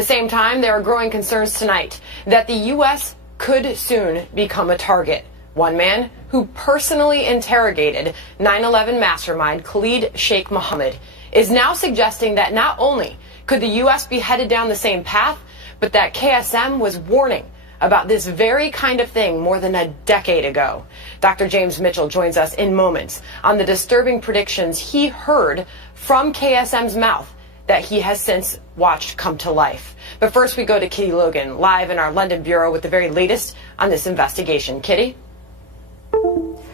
the same time, there are growing concerns tonight that the U.S. could soon become a target. One man who personally interrogated 9/11 mastermind Khalid Sheikh Mohammed is now suggesting that not only could the U.S. be headed down the same path, but that KSM was warning about this very kind of thing more than a decade ago. Dr. James Mitchell joins us in moments on the disturbing predictions he heard from KSM's mouth that he has since watched come to life. But first we go to Kitty Logan, live in our London bureau with the very latest on this investigation. Kitty?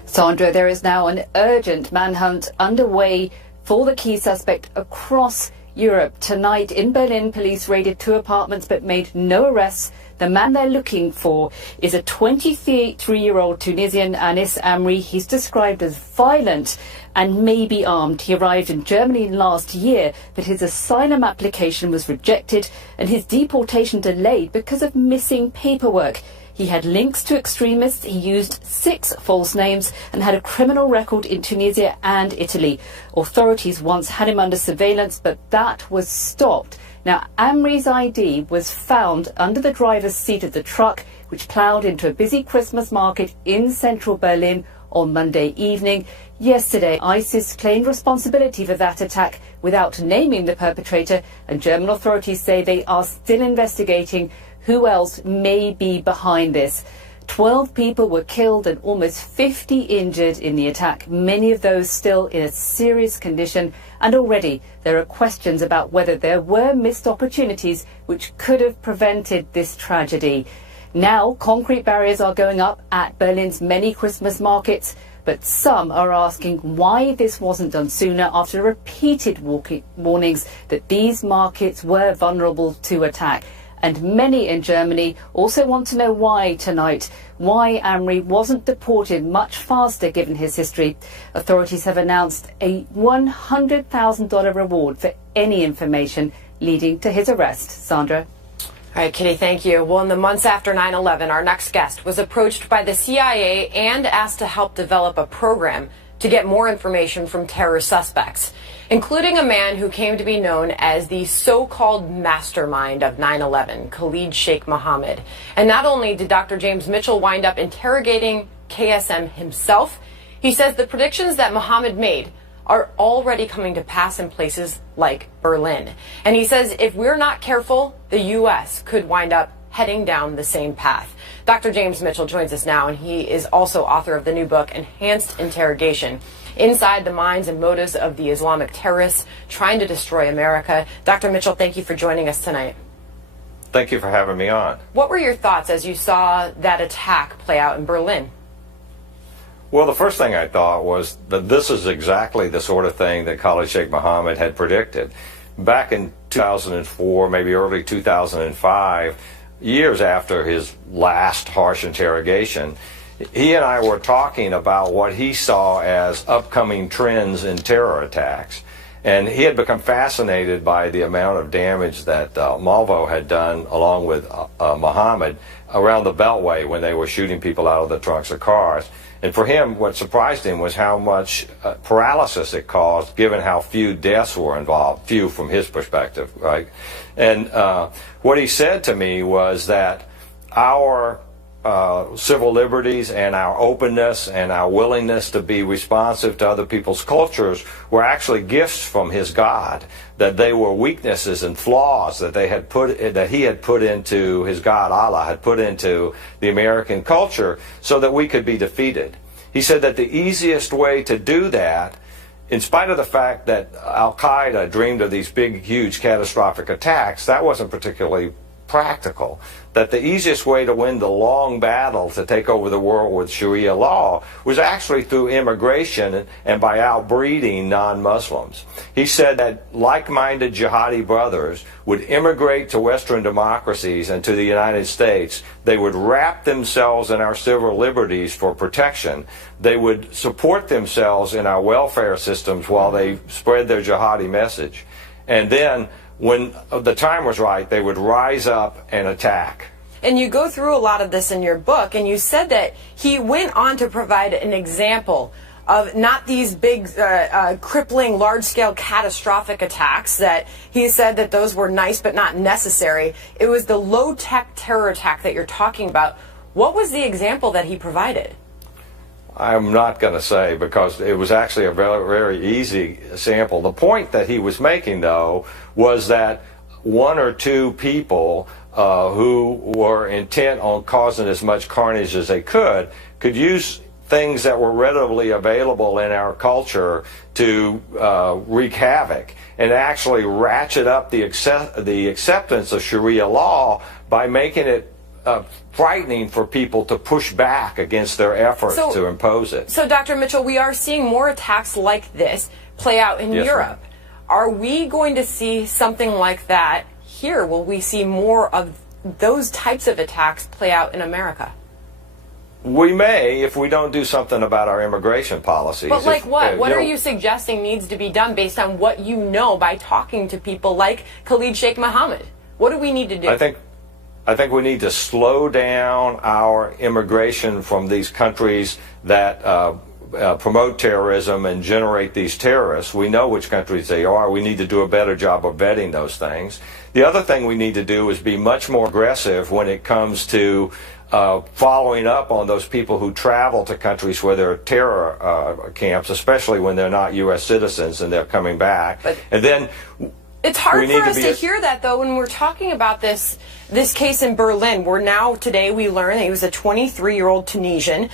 Sandra, there is now an urgent manhunt underway for the key suspect across Europe. Tonight in Berlin, police raided 2 apartments but made no arrests. The man they're looking for is a 23-year-old Tunisian, Anis Amri. He's described as violent and may be armed. He arrived in Germany last year, but his asylum application was rejected and his deportation delayed because of missing paperwork. He had links to extremists, he used 6 false names and had a criminal record in Tunisia and Italy. Authorities once had him under surveillance, but that was stopped. Now, Amri's ID was found under the driver's seat of the truck, which ploughed into a busy Christmas market in central Berlin on Monday evening. Yesterday, ISIS claimed responsibility for that attack without naming the perpetrator, and German authorities say they are still investigating who else may be behind this. 12 people were killed and almost 50 injured in the attack, many of those still in a serious condition. And already there are questions about whether there were missed opportunities which could have prevented this tragedy. Now, concrete barriers are going up at Berlin's many Christmas markets, but some are asking why this wasn't done sooner after repeated warnings that these markets were vulnerable to attack. And many in Germany also want to know why tonight, why Amri wasn't deported much faster given his history. Authorities have announced a $100,000 reward for any information leading to his arrest. Sandra? All right, Kitty, thank you. Well, in the months after 9/11, our next guest was approached by the CIA and asked to help develop a program to get more information from terror suspects, including a man who came to be known as the so-called mastermind of 9/11, Khalid Sheikh Mohammed. And not only did Dr. James Mitchell wind up interrogating KSM himself, he says the predictions that Mohammed made are already coming to pass in places like Berlin. And he says if we're not careful, the U.S. could wind up heading down the same path. Dr. James Mitchell joins us now, and he is also author of the new book, Enhanced Interrogation: Inside the Minds and Motives of the Islamic Terrorists Trying to Destroy America. Dr. Mitchell, thank you for joining us tonight. Thank you for having me on. What were your thoughts as you saw that attack play out in Berlin? Well, the first thing I thought was that this is exactly the sort of thing that Khalid Sheikh Mohammed had predicted. Back in 2004, maybe early 2005, years after his last harsh interrogation, he and I were talking about what he saw as upcoming trends in terror attacks. And he had become fascinated by the amount of damage that Malvo had done, along with Mohammed, around the Beltway when they were shooting people out of the trunks of cars. And for him, what surprised him was how much paralysis it caused, given how few deaths were involved, few from his perspective, right? And what he said to me was that our civil liberties and our openness and our willingness to be responsive to other people's cultures were actually gifts from his God, that they were weaknesses and flaws that he had put into his God, Allah had put into the American culture so that we could be defeated. He said that the easiest way to do that, in spite of the fact that Al-Qaeda dreamed of these big, huge, catastrophic attacks, that wasn't particularly practical. That the easiest way to win the long battle to take over the world with Sharia law was actually through immigration and by outbreeding non-Muslims. He said that like-minded jihadi brothers would immigrate to Western democracies and to the United States. They would wrap themselves in our civil liberties for protection. They would support themselves in our welfare systems while they spread their jihadi message. And then when the time was right, they would rise up and attack. And you go through a lot of this in your book, and you said that he went on to provide an example of not these big, crippling, large-scale, catastrophic attacks that he said that those were nice but not necessary. It was the low-tech terror attack that you're talking about. What was the example that he provided? I'm not going to say, because it was actually a very, very easy sample. The point that he was making, though, was that one or two people who were intent on causing as much carnage as they could use things that were readily available in our culture to wreak havoc and actually ratchet up the acceptance of Sharia law by making it frightening for people to push back against their efforts to impose it. So, Dr. Mitchell, we are seeing more attacks like this play out in Europe. Are we going to see something like that here? Will we see more of those types of attacks play out in America? We may, if we don't do something about our immigration policies. But like what? What are you suggesting needs to be done based on what you know by talking to people like Khalid Sheikh Mohammed? What do we need to do? I think we need to slow down our immigration from these countries that promote terrorism and generate these terrorists. We know which countries they are. We need to do a better job of vetting those things. The other thing we need to do is be much more aggressive when it comes to following up on those people who travel to countries where there are terror camps, especially when they're not U.S. citizens and they're coming back. And then it's hard for us to hear that, though, when we're talking about this case in Berlin, where now today we learn that he was a 23-year-old Tunisian.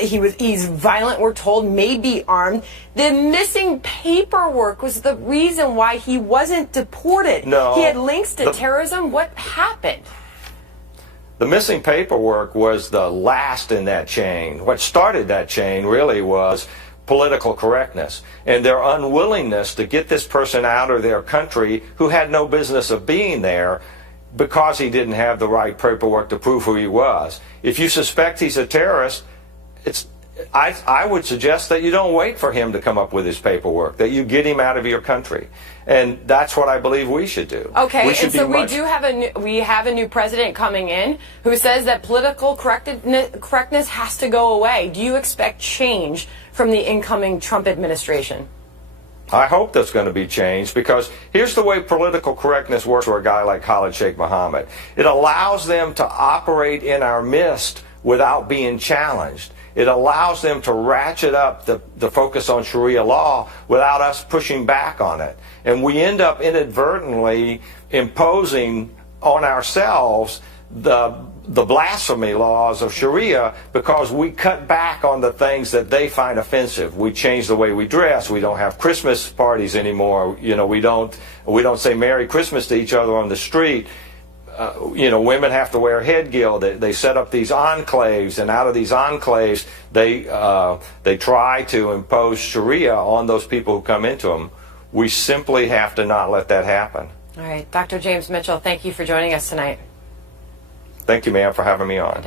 He's violent, we're told, maybe armed. The missing paperwork was the reason why he wasn't deported. No, he had links to terrorism. What happened? The missing paperwork was the last in that chain. What started that chain really was political correctness and their unwillingness to get this person out of their country who had no business of being there because he didn't have the right paperwork to prove who he was. If you suspect he's a terrorist, I would suggest that you don't wait for him to come up with his paperwork, that you get him out of your country. And that's what I believe we should do. Okay, and so we have a new president coming in who says that political correctness has to go away. Do you expect change from the incoming Trump administration? I hope that's going to be changed, because here's the way political correctness works for a guy like Khalid Sheikh Mohammed. It allows them to operate in our midst without being challenged. It allows them to ratchet up the focus on Sharia law without us pushing back on it. And we end up inadvertently imposing on ourselves the blasphemy laws of Sharia because we cut back on the things that they find offensive. We change the way we dress. We don't have Christmas parties anymore. You know, we don't say Merry Christmas to each other on the street. You know, women have to wear headgear. They set up these enclaves, and out of these enclaves, they try to impose Sharia on those people who come into them. We simply have to not let that happen. All right, Dr. James Mitchell, thank you for joining us tonight. Thank you, ma'am, for having me on.